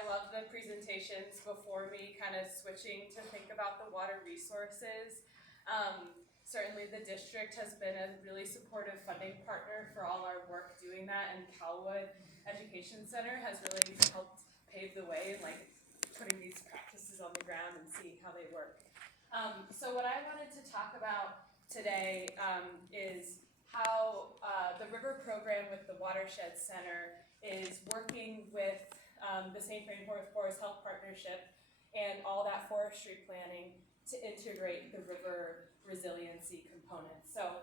I love the presentations before me, kind of switching to think about the water resources. Certainly the district has been a really supportive funding partner for all our work doing that, and Calwood Education Center has really helped pave the way in like putting these practices on the ground and seeing how they work. So what I wanted to talk about today is how the river program with the Watershed Center is working with the St. Vrain Forest Health Partnership and all that forestry planning to integrate the river resiliency components. So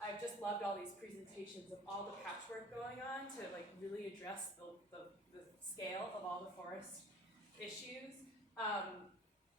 I've just loved all these presentations of all the patchwork going on to like really address the scale of all the forest issues.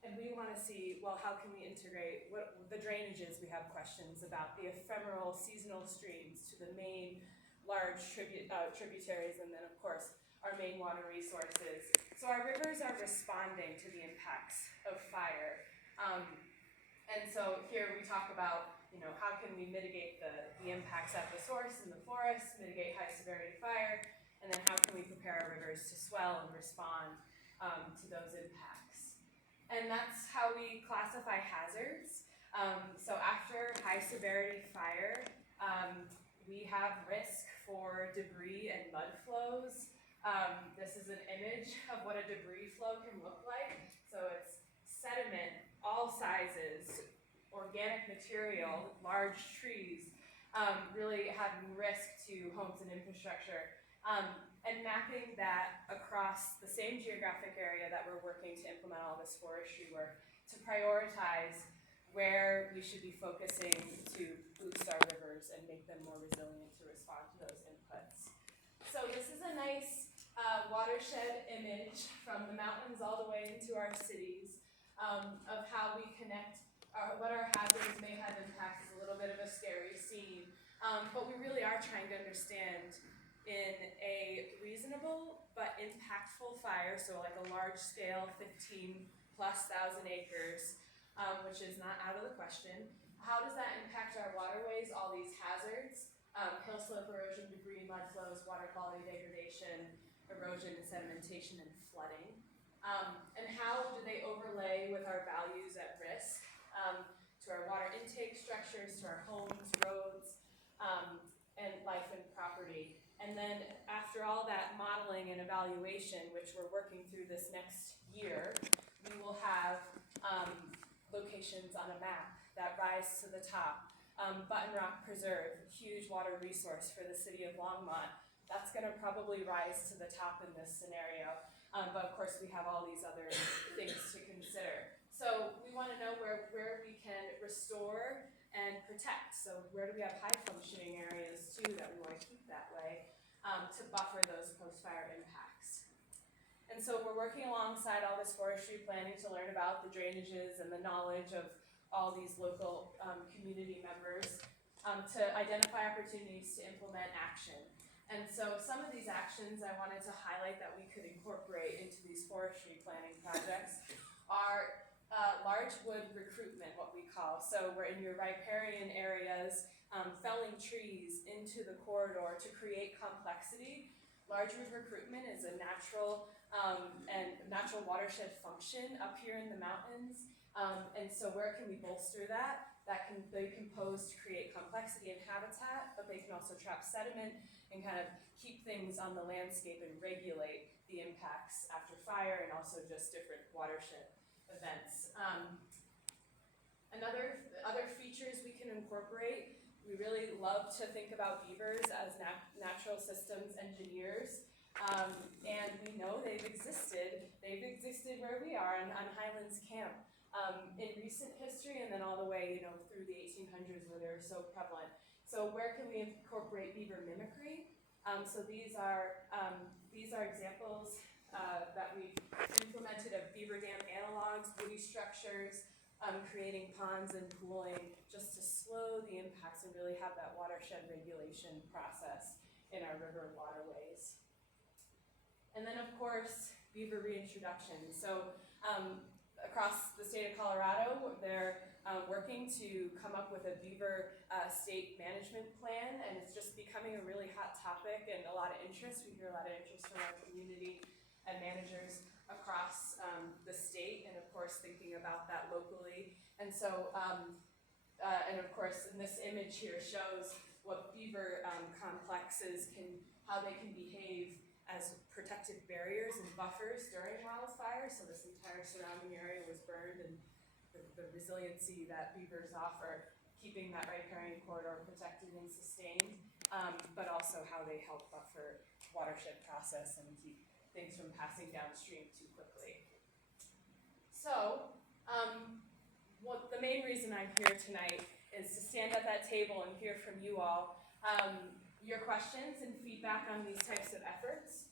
And we want to see, well, how can we integrate the drainages? We have questions about the ephemeral seasonal streams to the main large tributaries, and then of course our main water resources. So our rivers are responding to the impacts of fire. And so here we talk about, how can we mitigate the impacts at the source in the forest, mitigate high severity fire, and then how can we prepare our rivers to swell and respond to those impacts. And that's how we classify hazards. So after high severity fire, we have risk for debris and mud flows. This is an image of what a debris flow can look like. So it's sediment, all sizes, organic material, large trees, really having risk to homes and infrastructure. And mapping that across the same geographic area that we're working to implement all this forestry work to prioritize where we should be focusing to boost our rivers and make them more resilient to respond to those inputs. So this is a nice watershed image from the mountains all the way into our cities of how we connect what our hazards may have impacts. Is a little bit of a scary scene, but we really are trying to understand in a reasonable but impactful fire, so like a large scale 15,000+ acres, which is not out of the question. How does that impact our waterways, all these hazards, hill slope erosion, debris, mud flows, water quality degradation, erosion and sedimentation, and flooding? And how do they overlay with our values at risk to our water intake structures, to our homes, roads, and life and property? And then after all that modeling and evaluation, which we're working through this next year, we will have locations on a map that rise to the top. Button Rock Preserve, huge water resource for the city of Longmont. That's going to probably rise to the top in this scenario. But of course we have all these other things to consider. So we want to know where we can restore and protect. So where do we have high functioning areas too that we want to keep that way to buffer those post-fire impacts. And so we're working alongside all this forestry planning to learn about the drainages and the knowledge of all these local community members to identify opportunities to implement action. And so some of these actions I wanted to highlight that we could incorporate into these forestry planning projects are large wood recruitment, what we call. So we're in your riparian areas, felling trees into the corridor to create complexity. Large wood recruitment is a natural watershed function up here in the mountains. And so where can we bolster that? They can pose to create complexity and habitat, but they can also trap sediment and kind of keep things on the landscape and regulate the impacts after fire and also just different watershed events. Other features we can incorporate, we really love to think about beavers as natural systems engineers. And we know they've existed where we are on Highlands Camp in recent history, and then all the way through the 1800s where they were so prevalent. So where can we incorporate beaver mimicry? So these are examples that we've implemented of beaver dam analogs, woody structures, creating ponds and pooling just to slow the impacts and really have that watershed regulation process in our river waterways. And then of course, beaver reintroduction. So across the state of Colorado, they're working to come up with a beaver state management plan, and it's just becoming a really hot topic and a lot of interest. We hear a lot of interest from our community and managers across the state, and of course thinking about that locally. And so, and of course, in this image here shows what beaver complexes how they can behave as protective barriers and buffers during wildfires. So this entire surrounding area was burned, and the resiliency that beavers offer, keeping that riparian corridor protected and sustained, but also how they help buffer watershed process and keep things from passing downstream too quickly. So, the main reason I'm here tonight is to stand at that table and hear from you all your questions and feedback on these types of efforts,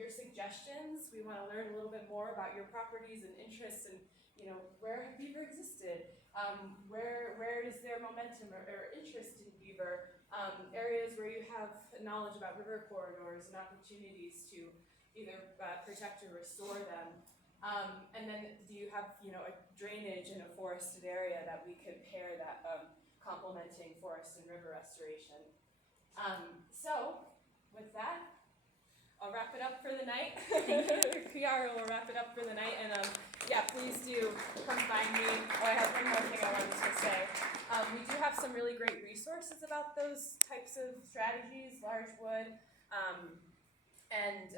your suggestions. We want to learn a little bit more about your properties and interests, and where have beaver existed? Where is there momentum or interest in beaver? Areas where you have knowledge about river corridors and opportunities to either protect or restore them. And then do you have a drainage in a forested area that we could pair that complementing forest and river restoration? So with that, I'll wrap it up for the night. Kiara will wrap it up for the night, and yeah, please do come find me. Oh, I have one more thing I wanted to say. We do have some really great resources about those types of strategies, large wood, and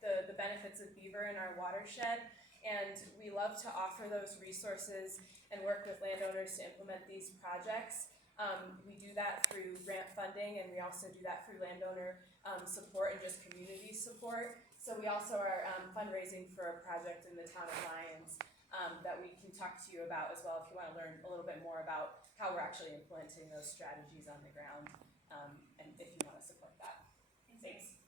the benefits of beaver in our watershed. And we love to offer those resources and work with landowners to implement these projects. We do that through grant funding, and we also do that through landowner support and just community support. So we also are fundraising for a project in the town of Lyons that we can talk to you about as well if you want to learn a little bit more about how we're actually implementing those strategies on the ground, and if you want to support that. Thanks.